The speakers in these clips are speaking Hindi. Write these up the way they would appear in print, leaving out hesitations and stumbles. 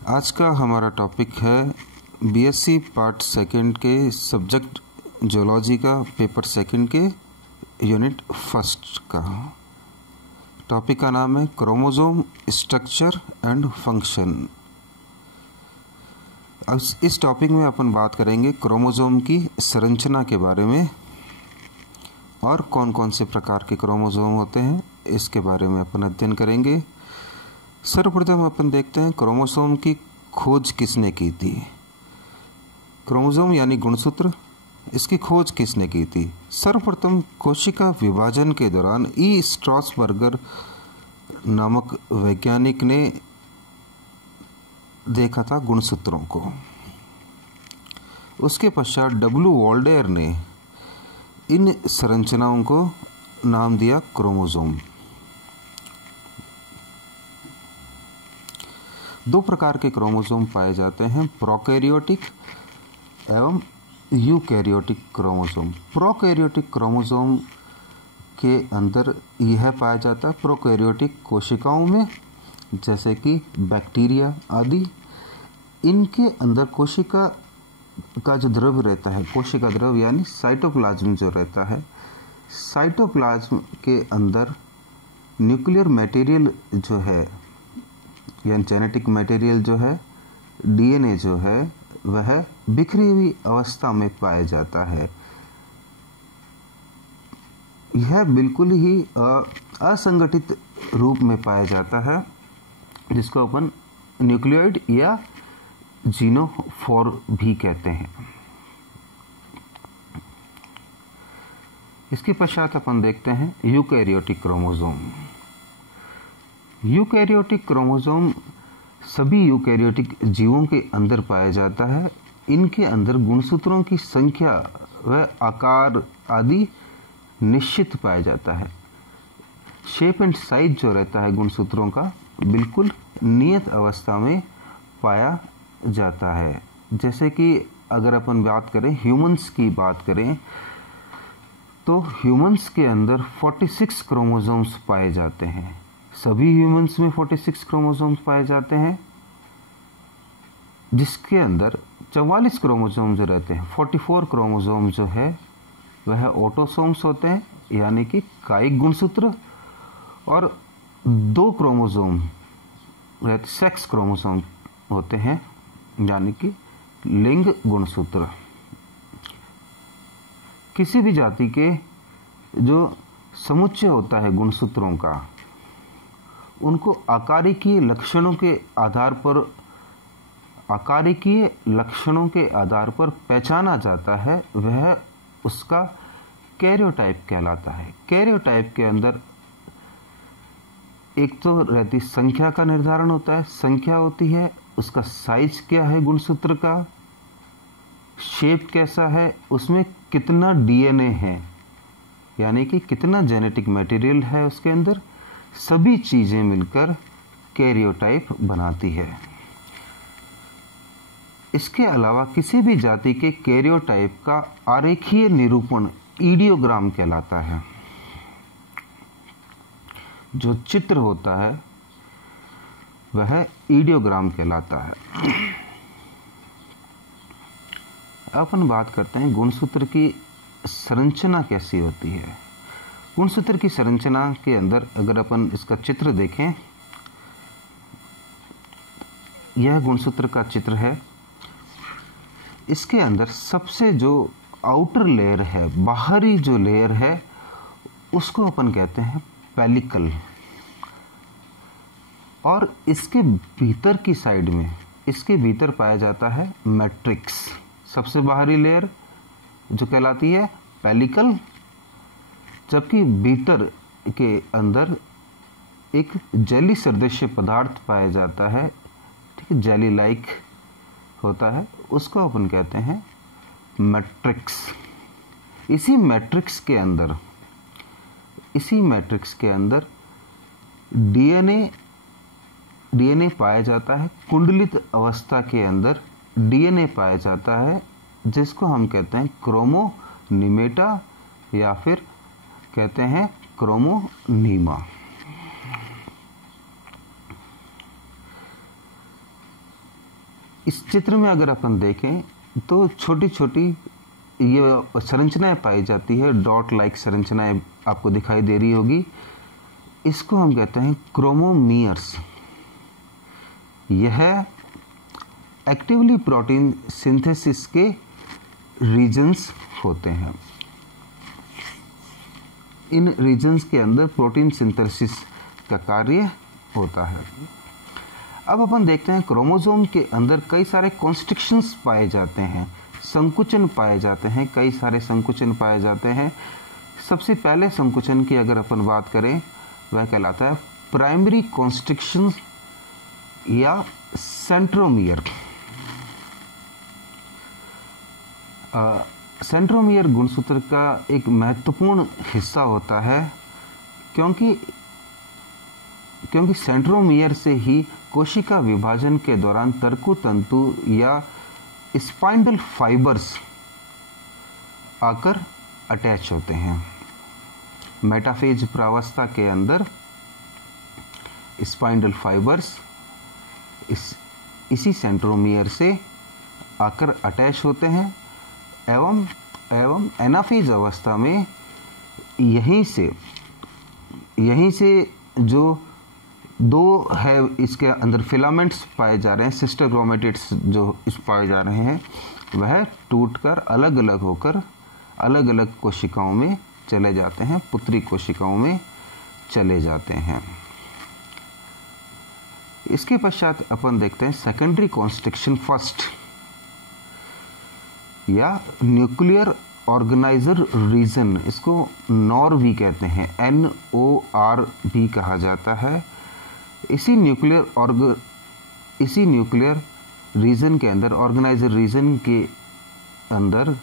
आज का हमारा टॉपिक है बीएससी पार्ट सेकंड के सब्जेक्ट जूलॉजी का पेपर सेकंड के यूनिट फर्स्ट का। टॉपिक का नाम है क्रोमोसोम स्ट्रक्चर एंड फंक्शन। अब इस टॉपिक में अपन बात करेंगे क्रोमोसोम की संरचना के बारे में और कौन कौन से प्रकार के क्रोमोसोम होते हैं इसके बारे में अपन अध्ययन करेंगे। सर्वप्रथम अपन देखते हैं क्रोमोसोम की खोज किसने की थी। क्रोमोसोम यानी गुणसूत्र, इसकी खोज किसने की थी? सर्वप्रथम कोशिका विभाजन के दौरान ई स्ट्रॉसबर्गर नामक वैज्ञानिक ने देखा था गुणसूत्रों को। उसके पश्चात डब्ल्यू वॉल्डेयर ने इन संरचनाओं को नाम दिया क्रोमोसोम। दो प्रकार के क्रोमोसोम पाए जाते हैं, प्रोकैरियोटिक एवं यूकैरियोटिक क्रोमोसोम। प्रोकैरियोटिक क्रोमोसोम के अंदर यह पाया जाता है प्रोकैरियोटिक कोशिकाओं में, जैसे कि बैक्टीरिया आदि। इनके अंदर कोशिका का जो द्रव्य रहता है, कोशिका द्रव्य यानी साइटोप्लाज्म जो रहता है, साइटोप्लाज्म के अंदर न्यूक्लियर मटेरियल जो है यानी जेनेटिक मटेरियल जो है, डीएनए जो है, वह बिखरी हुई अवस्था में पाया जाता है। यह बिल्कुल ही असंगठित रूप में पाया जाता है, जिसको अपन न्यूक्लियोइड या जीनोफोर भी कहते हैं। इसके पश्चात अपन देखते हैं यूकैरियोटिक क्रोमोसोम। यूकैरियोटिक क्रोमोसोम सभी यूकैरियोटिक जीवों के अंदर पाया जाता है। इनके अंदर गुणसूत्रों की संख्या व आकार आदि निश्चित पाया जाता है। शेप एंड साइज जो रहता है गुणसूत्रों का बिल्कुल नियत अवस्था में पाया जाता है। जैसे कि अगर अपन बात करें ह्यूमंस की बात करें तो ह्यूमंस के अंदर 46 क्रोमोसोम्स पाए जाते हैं। सभी ह्यूमंस में 46 क्रोमोसोम्स पाए जाते हैं, जिसके अंदर 44 क्रोमोसोम्स रहते हैं। 44 क्रोमोसोम जो है वह ऑटोसोम्स होते हैं यानी कि कायिक गुणसूत्र, और 2 क्रोमोसोम सेक्स क्रोमोसोम होते हैं यानी कि लिंग गुणसूत्र। किसी भी जाति के जो समुच्चय होता है गुणसूत्रों का, उनको आकारिकीय लक्षणों के आधार पर पहचाना जाता है। वह उसका कैरियोटाइप कहलाता है। कैरियोटाइप के अंदर एक तो रहती संख्या का निर्धारण होता है, संख्या होती है, उसका साइज क्या है गुणसूत्र का, शेप कैसा है, उसमें कितना डीएनए है यानी कि कितना जेनेटिक मटेरियल है उसके अंदर, सभी चीजें मिलकर कैरियोटाइप बनाती है। इसके अलावा किसी भी जाति के कैरियोटाइप का आरेखीय निरूपण इडियोग्राम कहलाता है। जो चित्र होता है वह इडियोग्राम कहलाता है। अपन बात करते हैं गुणसूत्र की संरचना कैसी होती है। गुणसूत्र की संरचना के अंदर अगर अपन इसका चित्र देखें, यह गुणसूत्र का चित्र है। इसके अंदर सबसे जो आउटर लेयर है, बाहरी जो लेयर है, उसको अपन कहते हैं पेलिकल। और इसके भीतर की साइड में, इसके भीतर पाया जाता है मैट्रिक्स। सबसे बाहरी लेयर जो कहलाती है पेलिकल, जबकि भीतर के अंदर एक जेली सदृश पदार्थ पाया जाता है, ठीक है, जेली लाइक होता है, उसको अपन कहते हैं मैट्रिक्स। इसी मैट्रिक्स के अंदर डीएनए पाया जाता है। कुंडलित अवस्था के अंदर डीएनए पाया जाता है, जिसको हम कहते हैं क्रोमोनिमेटा या फिर कहते हैं क्रोमोनीमा। इस चित्र में अगर अपन देखें तो छोटी छोटी ये संरचनाएं पाई जाती है, डॉट लाइक संरचनाएं आपको दिखाई दे रही होगी। इसको हम कहते हैं क्रोमोमियर्स। यह एक्टिवली प्रोटीन सिंथेसिस के रीजन्स होते हैं। इन रीजन्स के अंदर प्रोटीन सिंथेसिस का कार्य होता है। अब अपन देखते हैं क्रोमोसोम के अंदर कई सारे कॉन्स्ट्रिक्शंस पाए जाते हैं, संकुचन पाए जाते हैं, कई सारे संकुचन पाए जाते हैं। सबसे पहले संकुचन की अगर अपन बात करें वह कहलाता है प्राइमरी कॉन्स्ट्रिक्शन या सेंट्रोमियर। सेंट्रोमियर गुणसूत्र का एक महत्वपूर्ण हिस्सा होता है, क्योंकि सेंट्रोमियर से ही कोशिका विभाजन के दौरान तर्कतंतु या स्पाइंडल फाइबर्स आकर अटैच होते हैं। मेटाफेज प्रावस्था के अंदर स्पाइंडल फाइबर्स इसी सेंट्रोमियर से आकर अटैच होते हैं एवं एनाफेज अवस्था में यहीं से जो दो है इसके अंदर फिलामेंट्स पाए जा रहे हैं, सिस्टर क्रोमेटिड्स जो इस पाए जा रहे हैं, वह टूटकर अलग अलग होकर अलग अलग कोशिकाओं में चले जाते हैं, पुत्री कोशिकाओं में चले जाते हैं। इसके पश्चात अपन देखते हैं सेकेंडरी कॉन्स्ट्रिक्शन फर्स्ट या न्यूक्लियर ऑर्गेनाइजर रीजन। इसको नॉर भी कहते हैं, NOR भी कहा जाता है। इसी न्यूक्लियर रीजन के अंदर, ऑर्गेनाइजर रीजन के अंदर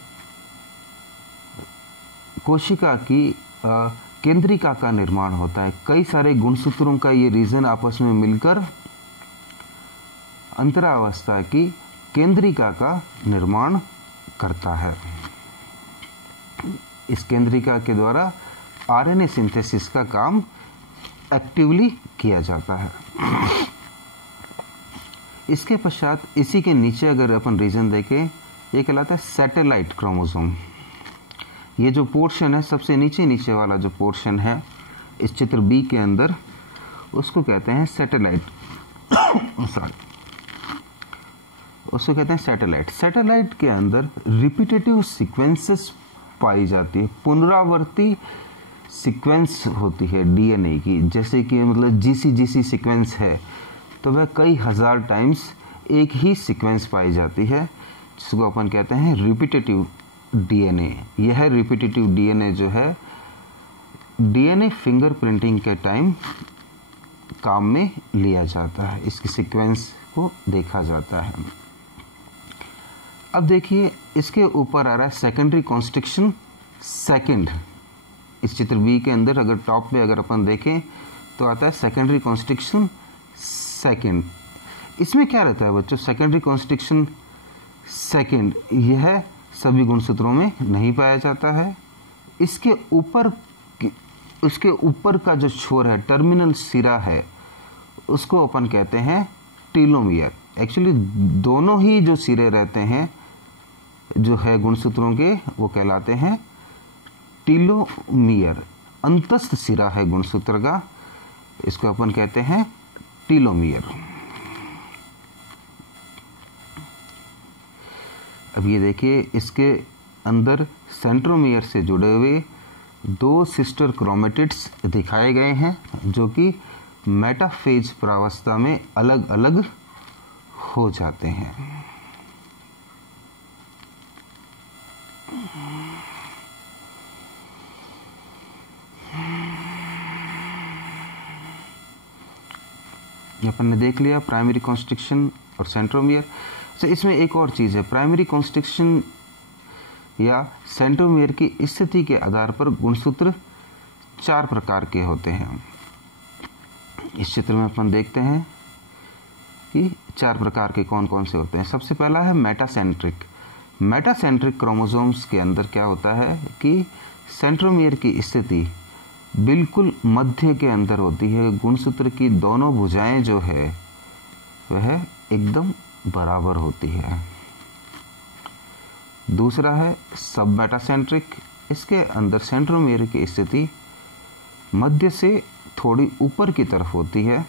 कोशिका की केंद्रिका का निर्माण होता है। कई सारे गुणसूत्रों का ये रीजन आपस में मिलकर अंतरावस्था की केंद्रिका का निर्माण करता है। इस केंद्रिका के द्वारा RNA सिंथेसिस का काम एक्टिवली किया जाता है। इसके पश्चात इसी के नीचे अगर अपन रीजन देखें, ये कहलाता है सैटेलाइट क्रोमोसोम। ये जो पोर्शन है, सबसे नीचे वाला जो पोर्शन है इस चित्र बी के अंदर, उसको कहते हैं सैटेलाइट। उसको कहते हैं सैटेलाइट। सैटेलाइट के अंदर रिपीटेटिव सीक्वेंसेस पाई जाती है, पुनरावर्ती सीक्वेंस होती है DNA की। जैसे कि मतलब GC सीक्वेंस है तो वह कई हजार टाइम्स एक ही सीक्वेंस पाई जाती है, जिसको अपन कहते हैं रिपीटेटिव DNA। यह रिपीटेटिव DNA जो है DNA फिंगरप्रिंटिंग के टाइम काम में लिया जाता है, इसकी सीक्वेंस को देखा जाता है। अब देखिए इसके ऊपर आ रहा है सेकेंडरी कॉन्स्ट्रिक्शन सेकंड। इस चित्र बी के अंदर अगर टॉप पे अगर अपन देखें तो आता है सेकेंडरी कॉन्स्ट्रिक्शन सेकंड। इसमें क्या रहता है बच्चों? सेकेंडरी कॉन्स्ट्रिक्शन सेकंड यह सभी गुणसूत्रों में नहीं पाया जाता है। इसके ऊपर का जो छोर है, टर्मिनल सिरा है, उसको अपन कहते हैं टीलोमियर। एक्चुअली दोनों ही जो सिरे रहते हैं जो है गुणसूत्रों के, वो कहलाते हैं टीलोमियर। अंतस्थ सिरा है गुणसूत्र का, इसको अपन कहते हैं टीलोमियर। अब ये देखिए इसके अंदर सेंट्रोमियर से जुड़े हुए दो सिस्टर क्रोमेटिड्स दिखाए गए हैं, जो कि मेटाफेज प्रावस्था में अलग अलग हो जाते हैं। अपन ने देख लिया प्राइमरी कॉन्स्ट्रिक्शन और सेंट्रोमियर। तो इसमें एक और चीज है, प्राइमरी कॉन्स्ट्रिक्शन या सेंट्रोमियर की स्थिति के आधार पर गुणसूत्र 4 प्रकार के होते हैं। इस चित्र में अपन देखते हैं कि 4 प्रकार के कौन कौन से होते हैं। सबसे पहला है मेटासेंट्रिक। मेटासेंट्रिक क्रोमोसोम्स के अंदर क्या होता है कि सेंट्रोमियर की स्थिति बिल्कुल मध्य के अंदर होती है। गुणसूत्र की दोनों भुजाएं जो है वह एकदम बराबर होती है। दूसरा है सब मेटासेंट्रिक। इसके अंदर सेंट्रोमियर की स्थिति मध्य से थोड़ी ऊपर की तरफ होती है,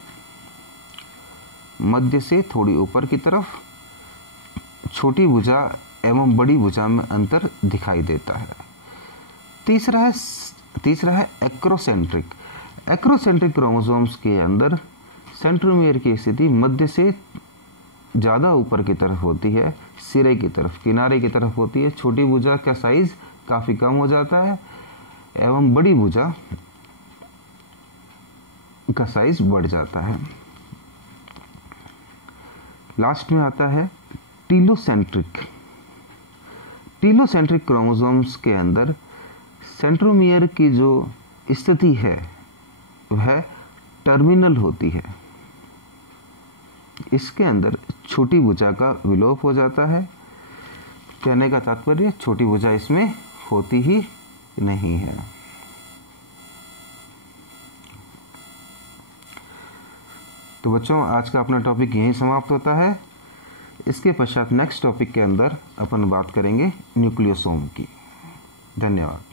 मध्य से थोड़ी ऊपर की तरफ। छोटी भुजा एवं बड़ी भुजा में अंतर दिखाई देता है। तीसरा है एक्रोसेंट्रिक। एक्रोसेंट्रिक क्रोमोसोम्स के अंदर सेंट्रोमियर की स्थिति मध्य से ज़्यादा ऊपर की तरफ होती है, सिरे की तरफ, किनारे की तरफ होती है। छोटी भुजा का साइज काफ़ी कम हो जाता है एवं बड़ी भुजा का साइज बढ़ जाता है। लास्ट में आता है टीलोसेंट्रिक। टीलोसेंट्रिक क्रोमोसोम्स के अंदर सेंट्रोमियर की जो स्थिति है वह टर्मिनल होती है। इसके अंदर छोटी भुजा का विलोप हो जाता है। कहने का तात्पर्य छोटी भुजा इसमें होती ही नहीं है। तो बच्चों, आज का अपना टॉपिक यहीं समाप्त होता है। इसके पश्चात नेक्स्ट टॉपिक के अंदर अपन बात करेंगे न्यूक्लियोसोम की। धन्यवाद।